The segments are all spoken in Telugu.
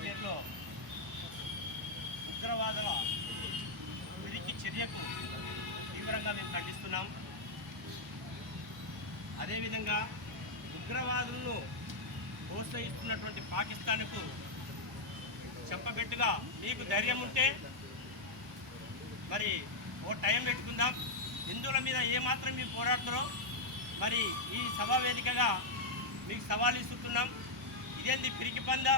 కాశ్మీర్లో ఉగ్రవాదుల ఉనికి చర్యకు తీవ్రంగా మేము ఖండిస్తున్నాం. అదేవిధంగా ఉగ్రవాదులను ప్రోత్సహిస్తున్నటువంటి పాకిస్తాన్కు చెప్పబెట్టుగా మీకు ధైర్యం ఉంటే మరి ఓ టైం పెట్టుకుందాం. హిందువుల మీద ఏమాత్రం మీరు పోరాడుతారో మరి ఈ సభా వేదికగా మీకు సవాల్ ఇస్తున్నాం. ఇదేంది పిరికి పంద?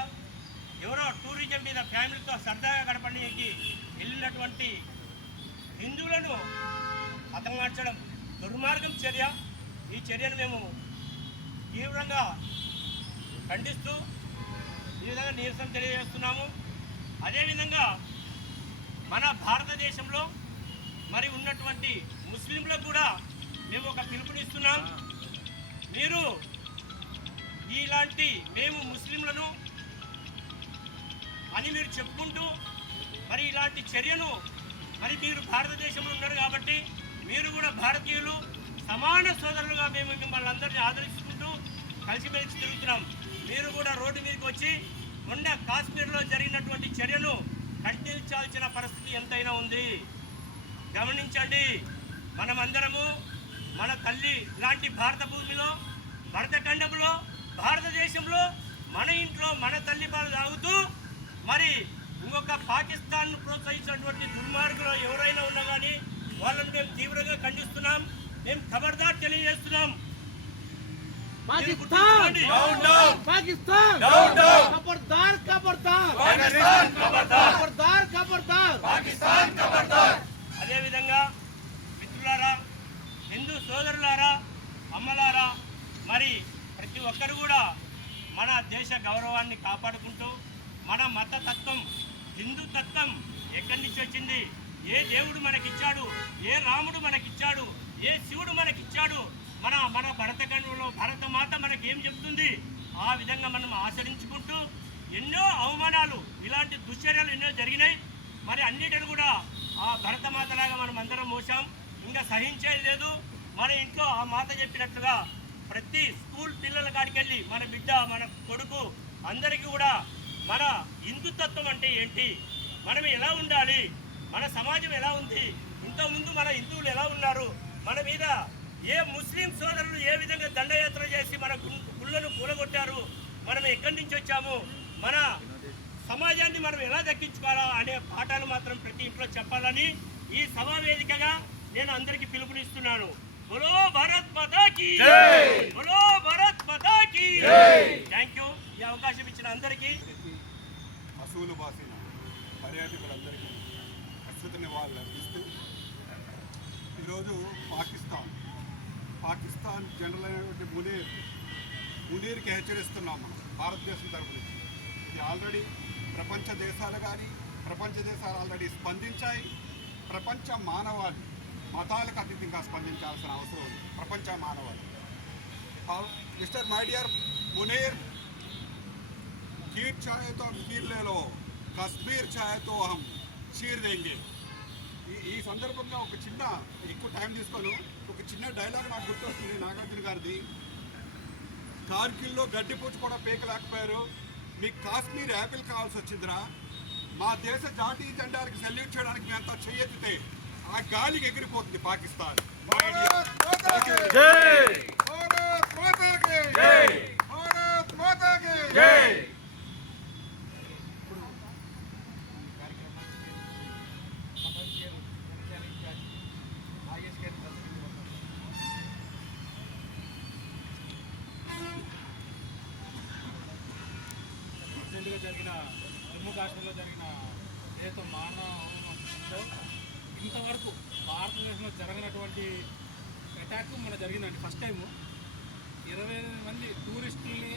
ఎవరో టూరిజం మీద ఫ్యామిలీతో సరదాగా గడపడానికి వెళ్ళినటువంటి హిందువులను హతమార్చడం దుర్మార్గం చర్య. ఈ చర్యను మేము తీవ్రంగా ఖండిస్తూ ఈ విధంగా నిరసన తెలియజేస్తున్నాము. అదేవిధంగా మన భారతదేశంలో మరి ఉన్నటువంటి ముస్లింలకు కూడా మేము ఒక పిలుపునిస్తున్నాం. మీరు ఇలాంటి మేము ముస్లింలను అని మీరు చెప్పుకుంటూ మరి ఇలాంటి చర్యను మరి మీరు భారతదేశంలో ఉన్నారు కాబట్టి మీరు కూడా భారతీయులు సమాన సోదరులుగా మేము మిమ్మల్ని అందరినీ ఆదరించుకుంటూ కలిసిమెలిసి తిరుగుతున్నాం. మీరు కూడా రోడ్డు మీదకి వచ్చి మొన్న కాశ్మీర్లో జరిగినటువంటి చర్యను ఖండించాల్సిన పరిస్థితి ఎంతైనా ఉంది. గమనించండి, మనమందరము మన తల్లి లాంటి భారత భూమిలో భరతఖండంలో భారతదేశంలో మన ఇంట్లో మన తల్లి పాలు తాగుతూ మరి ఇంకొక పాకిస్తాన్ను ప్రోత్సహించినటువంటి దుర్మార్గులు ఎవరైనా ఉన్నా కానీ వాళ్ళని మేము తీవ్రంగా ఖండిస్తున్నాం. మేము ఖబర్దార్ తెలియజేస్తున్నాం. పాకిస్తాన్ పాకిస్తాన్ ఖబర్దార్ ఖబర్దార్ ఖబర్దార్ ఖబర్దార్ పాకిస్తాన్ ఖబర్దార్. అదేవిధంగా మిత్రులారా, హిందూ సోదరులారా, అమ్మలారా, మరి ప్రతి ఒక్కరు కూడా మన దేశ గౌరవాన్ని కాపాడుకుంటూ మన మతతత్వం హిందూ తత్వం ఎక్కడి నుంచి వచ్చింది, ఏ దేవుడు మనకిచ్చాడు, ఏ రాముడు మనకిచ్చాడు, ఏ శివుడు మనకిచ్చాడు, మన మన భరతఖండంలో భరతమాత మనకి ఏం చెప్తుంది, ఆ విధంగా మనం ఆచరించుకుంటూ ఎన్నో అవమానాలు ఇలాంటి దుశ్చర్యలు ఎన్నో జరిగినాయి. మరి అన్నిటిని కూడా ఆ భరతమాతలాగా మనం అందరం మోసాం. ఇంకా సహించేది లేదు. మన ఇంట్లో ఆ మాత చెప్పినట్లుగా ప్రతి స్కూల్ పిల్లల కాడికి వెళ్ళి మన బిడ్డ మన కొడుకు అందరికీ కూడా మన హిందుతత్వం అంటే ఏంటి, మనం ఎలా ఉండాలి, మన సమాజం ఎలా ఉంది, ఇంతకుముందు మన హిందువులు ఎలా ఉన్నారు, మన మీద ఏ ముస్లిం సోదరులు ఏ విధంగా దండయాత్ర చేసి మన గుళ్ళను కూలగొట్టారు, మనం ఎక్కడి నుంచి వచ్చాము, మన సమాజాన్ని మనం ఎలా దక్కించుకోవాలా అనే పాఠాలు మాత్రం ప్రతి ఇంట్లో చెప్పాలని ఈ సభా వేదికగా నేను అందరికీ పిలుపునిస్తున్నాను. బోలో భారత్ మాతా కీ జై, బోలో భారత్ మాతా కీ జై. Thank you. ఈ అవకాశం ఇచ్చిన అందరికీ, అసూలు బాసిన పర్యాటకులందరికీ ప్రస్తుత నివాళులు అర్పిస్తూ ఈరోజు పాకిస్తాన్ జనరల్ అయినటువంటి మునీర్కి హెచ్చరిస్తున్నాం మనం భారతదేశం తరఫు నుంచి. ఇది ఆల్రెడీ ప్రపంచ దేశాలు ఆల్రెడీ స్పందించాయి. ప్రపంచ మానవాళి మతాలకు అతీతంగా స్పందించాల్సిన అవసరం ఉంది. ప్రపంచ మానవాళి మిస్టర్ మై డియర్ మునీర్, खीर चाहे तो हम खीर ले लो, कश्मीर चाहे तो हम చీర్ దేంగే. ఈ సందర్భంగా ఒక చిన్న ఎక్కువ టైం తీసుకొని ఒక చిన్న డైలాగ్ నాకు గుర్తొస్తుంది నాగార్జున గారిది. కార్గిల్లో గడ్డిపూచి కూడా పీకలేకపోయారు, మీకు కాశ్మీర్ యాపిల్ కావాల్సి వచ్చిందిరా, మా దేశ జాతీయ జెండాలకు సెల్యూట్ చేయడానికి మేమంతా చెయ్యెత్తితే ఆ గాలికి ఎగిరిపోతుంది పాకిస్తాన్. జరిగిన జమ్మూ కాశ్మీర్లో జరిగిన ఏదైతే మానవ ఇంతవరకు భారతదేశంలో జరగనటువంటి అటాక్ మన జరిగిందండి. ఫస్ట్ టైము 28 మంది టూరిస్టుల్ని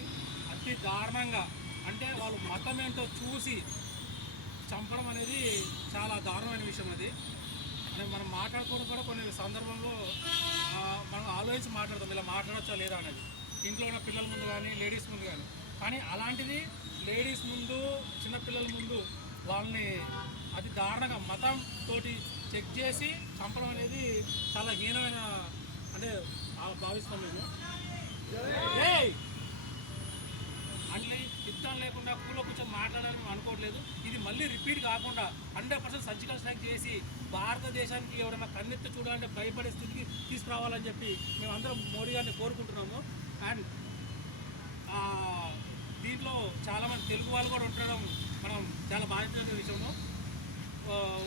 అతి దారుణంగా, అంటే వాళ్ళు మతం ఏంటో చూసి చంపడం అనేది చాలా దారుణమైన విషయం. అది అంటే మనం మాట్లాడుకోవడం కూడా కొన్ని సందర్భంలో మనం ఆలోచించి మాట్లాడతాం, ఇలా మాట్లాడచ్చా లేదా అనేది, ఇంట్లో ఉన్న పిల్లల ముందు కానీ లేడీస్ ముందు కానీ అలాంటిది లేడీస్ ముందు చిన్నపిల్లల ముందు వాళ్ళని అతి దారుణంగా మతం తోటి చెక్ చేసి చంపడం అనేది చాలా హీనమైన అంటే భావిస్తాం మేము. అంటే యుద్ధం లేకుండా కూలో కూర్చొని మాట్లాడాలని మేము అనుకోవట్లేదు. ఇది మళ్ళీ రిపీట్ కాకుండా 100% సర్జికల్ స్ట్రైక్ చేసి భారతదేశానికి ఎవరైనా కన్నెత్తి చూడాలంటే భయపడే స్థితికి తీసుకురావాలని చెప్పి మేమందరం మోడీ గారిని కోరుకుంటున్నాము. అండ్ దీంట్లో చాలామంది తెలుగు వాళ్ళు కూడా ఉండడం మనం చాలా బాధించిన విషయము.